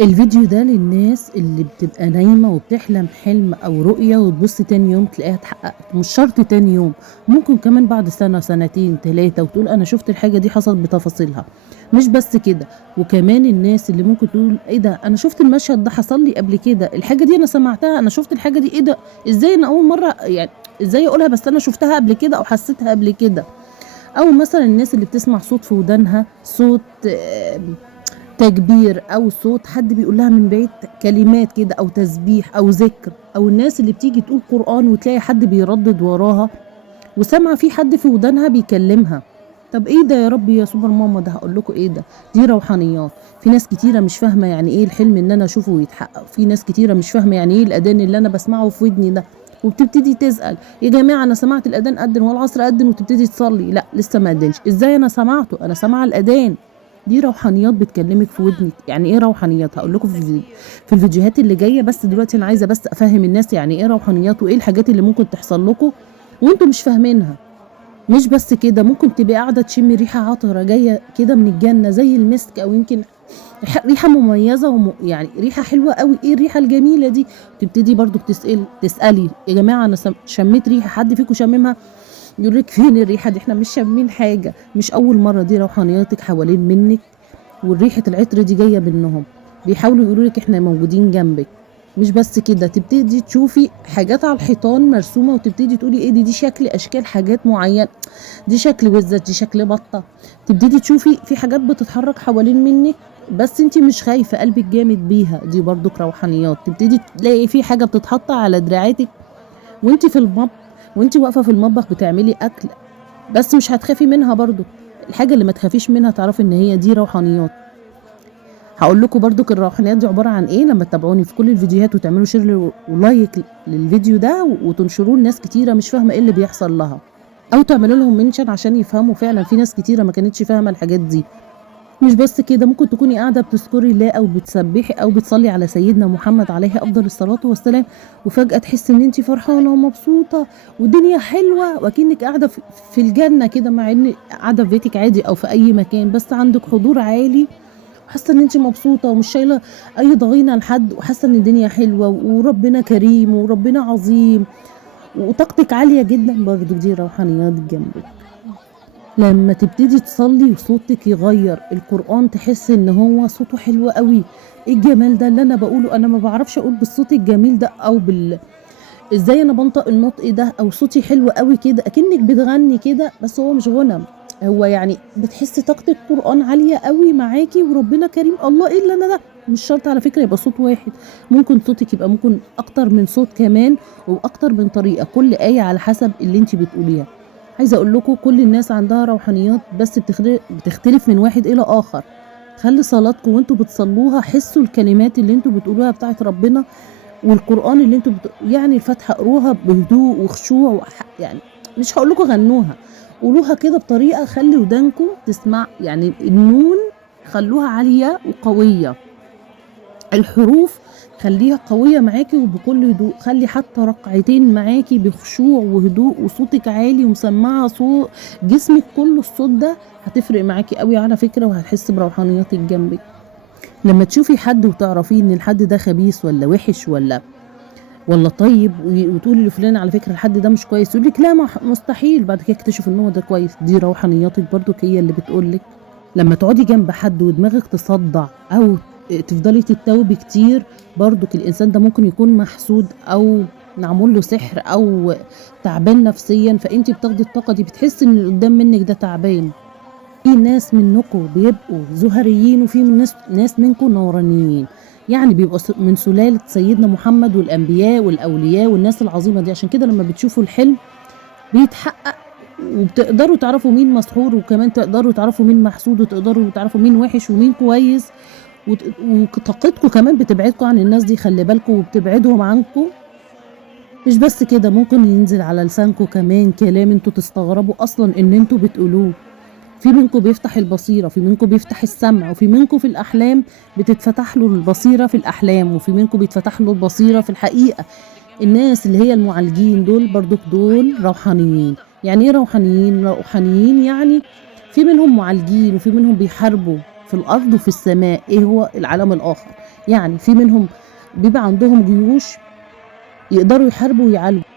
الفيديو ده للناس اللي بتبقى نايمة وبتحلم حلم أو رؤية وتبص تاني يوم تلاقيها اتحققت، مش شرط تاني يوم، ممكن كمان بعد سنة سنتين تلاتة وتقول أنا شفت الحاجة دي حصلت بتفاصيلها. مش بس كده، وكمان الناس اللي ممكن تقول ايه ده، أنا شفت المشهد ده حصل لي قبل كده، الحاجة دي أنا سمعتها، أنا شفت الحاجة دي، ايه ده، ازاي أنا أول مرة يعني ازاي أقولها، بس أنا شفتها قبل كده أو حسيتها قبل كده. أو مثلا الناس اللي بتسمع صوت في ودانها، صوت تكبير او صوت حد بيقول لها من بعيد كلمات كده او تسبيح او ذكر، او الناس اللي بتيجي تقول قرآن وتلاقي حد بيردد وراها وسامعه في حد في ودانها بيكلمها. طب ايه ده يا ربي يا سوبر ماما، ده هقول لكم ايه ده، دي روحانيات. في ناس كتيره مش فاهمه يعني ايه الحلم ان انا اشوفه ويتحقق، في ناس كتيره مش فاهمه يعني ايه الاذان اللي انا بسمعه في ودني ده، وبتبتدي تسال يا جماعه انا سمعت الاذان اذن والعصر اذن، وتبتدي تصلي لا لسه ما اذنش، ازاي انا سمعته، انا سامعه الاذان. دي روحانيات بتكلمك في ودنك. يعني ايه روحانيات؟ هقول لكم في الفيديوهات اللي جايه، بس دلوقتي انا عايزه بس افهم الناس يعني ايه روحانيات وايه الحاجات اللي ممكن تحصل لكم وانتم مش فاهمينها. مش بس كده، ممكن تبقي قاعده تشمي ريحه عطره جايه كده من الجنه زي المسك، او يمكن ريحه مميزه يعني ريحه حلوه قوي، ايه الريحه الجميله دي؟ تبتدي برضو تسالي يا جماعه انا شميت ريحه، حد فيكم شممها؟ يقول لك فين الريحه دي، احنا مش شامين حاجه. مش اول مره، دي روحانياتك حوالين منك، والريحه العطر دي جايه منهم، بيحاولوا يقولوا لك احنا موجودين جنبك. مش بس كده، تبتدي تشوفي حاجات على الحيطان مرسومه وتبتدي تقولي ايه دي شكل اشكال حاجات معينه، دي شكل وزة، دي شكل بطه. تبتدي تشوفي في حاجات بتتحرك حوالين منك بس انت مش خايفه، قلبك جامد بيها، دي برضك روحانيات. تبتدي تلاقي في حاجه بتتحط على دراعاتك وانت في المطبخ، وانت واقفه في المطبخ بتعملي اكل، بس مش هتخافي منها برضو. الحاجه اللي ما تخافيش منها تعرفي ان هي دي روحانيات. هقول لكم برضو الروحانيات دي عباره عن ايه لما تتابعوني في كل الفيديوهات وتعملوا شير ولايك للفيديو ده وتنشروه لناس كتيره مش فاهمه ايه اللي بيحصل لها، او تعملوا لهم منشن عشان يفهموا. فعلا في ناس كتيره ما كانتش فاهمه الحاجات دي. مش بس كده، ممكن تكوني قاعده بتذكري الله او بتسبحي او بتصلي على سيدنا محمد عليه افضل الصلاه والسلام، وفجاه تحسي ان انت فرحانه ومبسوطه والدنيا حلوه وكأنك قاعده في الجنه كده، مع ان قاعده في بيتك عادي او في اي مكان، بس عندك حضور عالي وحاسه ان انت مبسوطه ومش شايله اي ضغينه لحد، وحاسه ان الدنيا حلوه وربنا كريم وربنا عظيم وطاقتك عاليه جدا. برضو دي روحانيات جنبك. لما تبتدي تصلي وصوتك يغير، القرآن تحس ان هو صوته حلو قوي، ايه الجمال ده اللي انا بقوله، انا ما بعرفش اقول بالصوت الجميل ده او ازاي انا بنطق النطق ده، او صوتي حلو قوي كده اكنك بتغني كده، بس هو مش غنى، هو يعني بتحسي طاقة القرآن عالية قوي معاكي وربنا كريم. الله، ايه اللي انا ده، مش شرط على فكرة يبقى صوت واحد، ممكن صوتك يبقى ممكن اكتر من صوت كمان واكتر من طريقة، كل آية على حسب اللي انت بتقوليها. عايزه اقول لكم كل الناس عندها روحانيات، بس بتختلف من واحد الى اخر. خلي صلاتكم وانتوا بتصلوها حسوا الكلمات اللي انتوا بتقولوها بتاعت ربنا، والقران اللي انتوا يعني الفاتحه اقروها بهدوء وخشوع يعني مش هقول لكم غنوها، قولوها كده بطريقه خلي ودانكم تسمع، يعني النون خلوها عاليه وقويه، الحروف خليها قوية معاكي وبكل هدوء، خلي حتى رقعتين معاكي بخشوع وهدوء وصوتك عالي ومسمعة صوت جسمك كله، الصوت ده هتفرق معاكي قوي على فكرة، وهتحس بروحانياتك جنبك. لما تشوفي حد وتعرفيه ان الحد ده خبيث ولا وحش ولا طيب، وتقولي لفلان على فكرة الحد ده مش كويس، يقول لك لا مستحيل، بعد كده اكتشف ان هو ده كويس، دي روحانياتك برضو هي اللي بتقولك. لما تقعدي جنب حد ودماغك تصدع او تفضلي تتوبي كتير، برضك الانسان ده ممكن يكون محسود او معمول له سحر او تعبان نفسيا، فانت بتاخدي الطاقه دي بتحسي ان اللي قدام منك ده تعبان. في ناس منكم بيبقوا زهريين، وفي ناس منكم نورانيين، يعني بيبقوا من سلالة سيدنا محمد والأنبياء والأولياء والناس العظيمة دي. عشان كده لما بتشوفوا الحلم بيتحقق، وبتقدروا تعرفوا مين مسحور، وكمان تقدروا تعرفوا مين محسود، وتقدروا تعرفوا مين وحش ومين كويس، وطاقتكم كمان بتبعدكم عن الناس دي، خلي بالكم، وبتبعدهم عنكم. مش بس كده، ممكن ينزل على لسانكم كمان كلام انتوا تستغربوا اصلا ان انتوا بتقولوه. في منكم بيفتح البصيرة، في منكم بيفتح السمع، وفي منكم في الأحلام بتتفتح له البصيرة في الأحلام، وفي منكم بيتفتح له البصيرة في الحقيقة. الناس اللي هي المعالجين دول برضك دول روحانيين. يعني ايه روحانيين؟ روحانيين يعني في منهم معالجين وفي منهم بيحاربوا في الأرض وفي السماء، ايه هو العالم الآخر، يعني في منهم بيبقى عندهم جيوش يقدروا يحاربوا ويعالجوا.